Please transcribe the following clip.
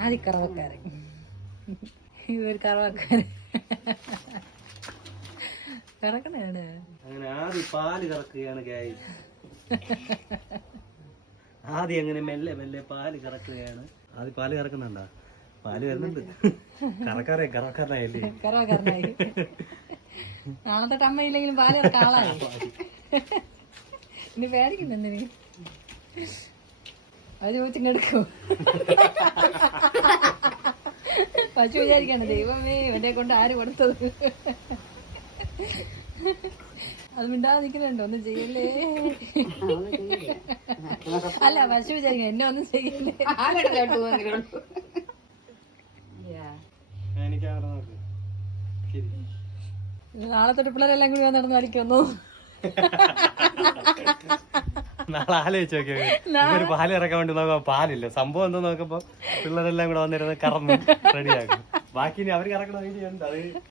ആദ്യ കറവക്കാരൻ, ഇതൊരു കറവക്കാരൻ കറക്കണാണ്. അങ്ങനെ ആദ്യം പാല് കറക്കുകയാണ് ഗൈസ്. ആദ്യം അങ്ങനെ മെല്ലെ മെല്ലെ പാല് കറക്കുകയാണ്. ആദ്യം പാല് കറക്കുന്നുണ്ടാ? പാല് വരുന്നുണ്ട്. കറക്കാറായല്ലേ? കറവക്കാരനായി. നാളെ തൊട്ട് അമ്മ ഇല്ലെങ്കിലും പാല് കറക്ക ആളായി. ഇനി പേടിക്കുന്നു എന്തിന്? അത് ചോദിച്ചിങ്ങെടുക്കും. പശു വിചാരിക്കാണ് ദൈവമേ ഇവന്റെ കൊണ്ട് ആര് കൊടുത്തത്. അത് മിണ്ടാതെ നിൽക്കുന്നുണ്ടോ? ഒന്നും ചെയ്യല്ലേ. അല്ല പശു വിചാരിക്കണം എന്നെ ഒന്നും ചെയ്യല്ലേ. നാളെ തൊട്ട് പിള്ളേരെല്ലാം കൂടി നടന്നു കളിക്കുന്നു. നാളെ ആലോചിച്ച് നോക്കിയൊരു പാല് ഇറക്കാൻ വേണ്ടി നോക്കുമ്പോ പാലില്ല. സംഭവം എന്താ നോക്കുമ്പോ പിള്ളേരെല്ലാം കൂടെ വന്നിരുന്ന് കറന്ന് റെഡിയാക്കും. ബാക്കി അവര് കറക്കണ വേണ്ടി അത്